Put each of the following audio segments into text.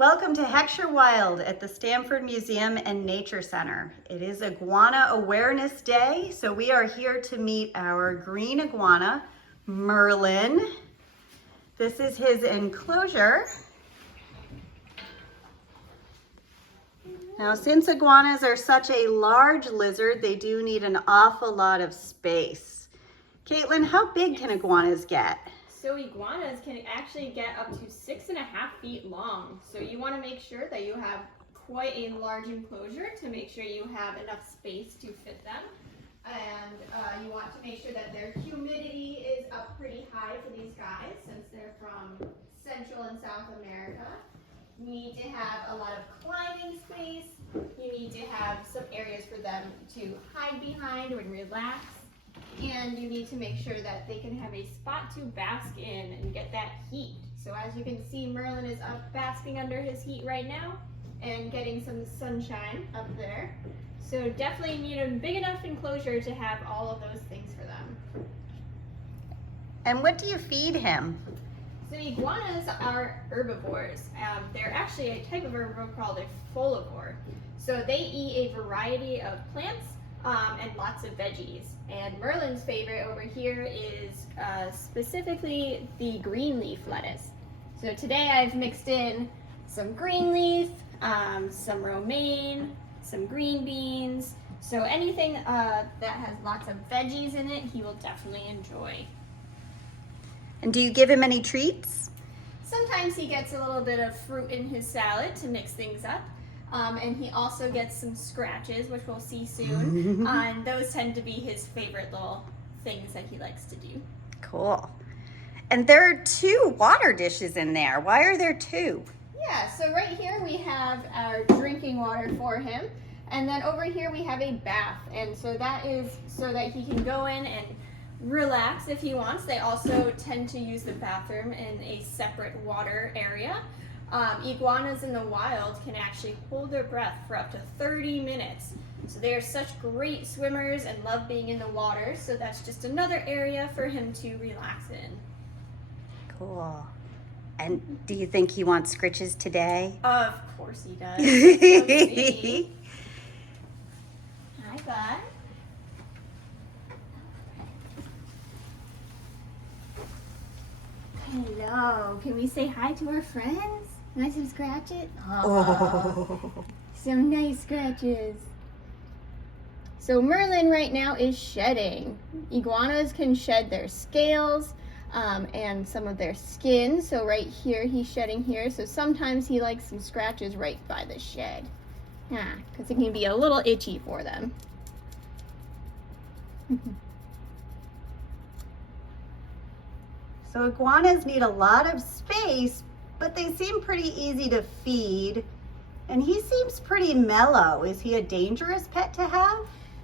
Welcome to Heckscher Wild at the Stanford Museum and Nature Center. It is Iguana Awareness Day, so we are here to meet our green iguana, Merlin. This is his enclosure. Now, since iguanas are such a large lizard, they do need an awful lot of space. Kaitlin, how big can iguanas get? So iguanas can actually get up to 6.5 feet long. So you want to make sure that you have quite a large enclosure to make sure you have enough space to fit them. And you want to make sure that their humidity is up pretty high for these guys since they're from Central and South America. You need to have a lot of climbing space. You need to have some areas for them to hide behind and relax. And you need to make sure that they can have a spot to bask in and get that heat. So as you can see, Merlin is up basking under his heat right now and getting some sunshine up there. So definitely need a big enough enclosure to have all of those things for them. And what do you feed him? So iguanas are herbivores. They're actually a type of herbivore called a folivore. So they eat a variety of plants and lots of veggies. And Merlin's favorite over here is specifically the green leaf lettuce. So today I've mixed in some green leaf, some romaine, some green beans. So anything that has lots of veggies in it, he will definitely enjoy. And do you give him any treats? Sometimes he gets a little bit of fruit in his salad to mix things up. And he also gets some scratches, which we'll see soon. And those tend to be his favorite little things that he likes to do. Cool. And there are 2 water dishes in there. Why are there 2? Yeah, so right here we have our drinking water for him. And then over here we have a bath. And so that is so that he can go in and relax if he wants. They also tend to use the bathroom in a separate water area. Iguanas in the wild can actually hold their breath for up to 30 minutes. So they are such great swimmers and love being in the water. So that's just another area for him to relax in. Cool. And do you think he wants scritches today? Of course he does. Let's go see. Hi, bud. Hello. Can we say hi to our friends? Want some scratches? Oh. Some nice scratches. So Merlin right now is shedding. Iguanas can shed their scales and some of their skin. So right here, he's shedding here. So sometimes he likes some scratches right by the shed. Yeah, because it can be a little itchy for them. So iguanas need a lot of space, but they seem pretty easy to feed. And he seems pretty mellow. Is he a dangerous pet to have?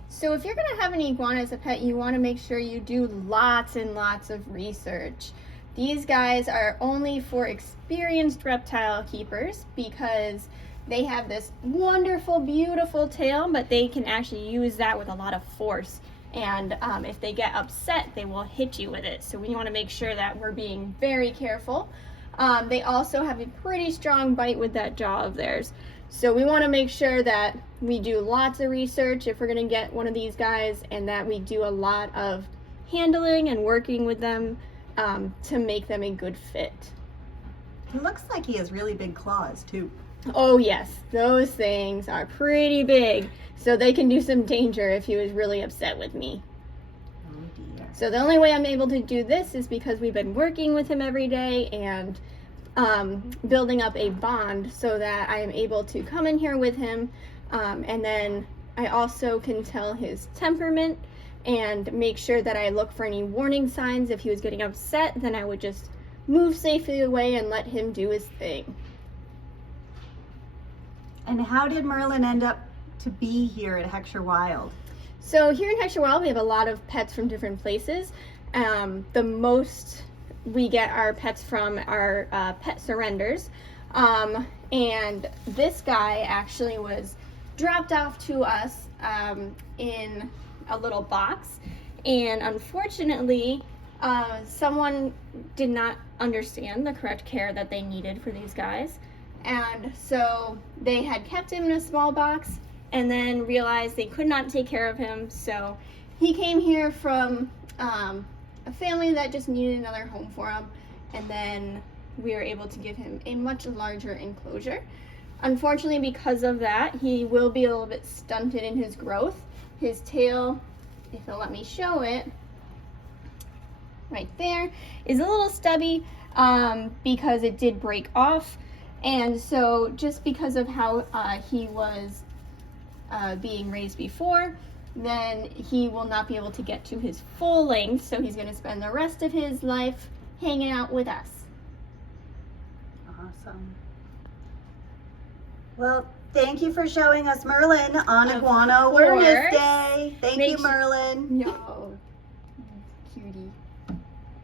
So if you're going to have an iguana as a pet, you want to make sure you do lots and lots of research. These guys are only for experienced reptile keepers because they have this wonderful, beautiful tail, but they can actually use that with a lot of force. And if they get upset, they will hit you with it. So we want to make sure that we're being very careful. They also have a pretty strong bite with that jaw of theirs. So we want to make sure that we do lots of research if we're going to get one of these guys, and that we do a lot of handling and working with them to make them a good fit. It looks like he has really big claws too. Oh yes, those things are pretty big. So they can do some danger if he was really upset with me. Oh dear. So the only way I'm able to do this is because we've been working with him every day and building up a bond so that I am able to come in here with him. And then I also can tell his temperament and make sure that I look for any warning signs. If he was getting upset, then I would just move safely away and let him do his thing. And how did Merlin end up to be here at Heckscher Wild? So here in Heckscher Wild, we have a lot of pets from different places. The most we get our pets from our pet surrenders. And this guy actually was dropped off to us in a little box. And unfortunately, someone did not understand the correct care that they needed for these guys. And so they had kept him in a small box and then realized they could not take care of him. So he came here from a family that just needed another home for him. And then we were able to give him a much larger enclosure. Unfortunately, because of that, he will be a little bit stunted in his growth. His tail, if he'll let me show it, right there, is a little stubby because it did break off. And so just because of how he was being raised before, then he will not be able to get to his full length. So he's going to spend the rest of his life hanging out with us. Awesome. Well, thank you for showing us Merlin on Iguana Awareness Day. Thank you, Merlin. No, cutie.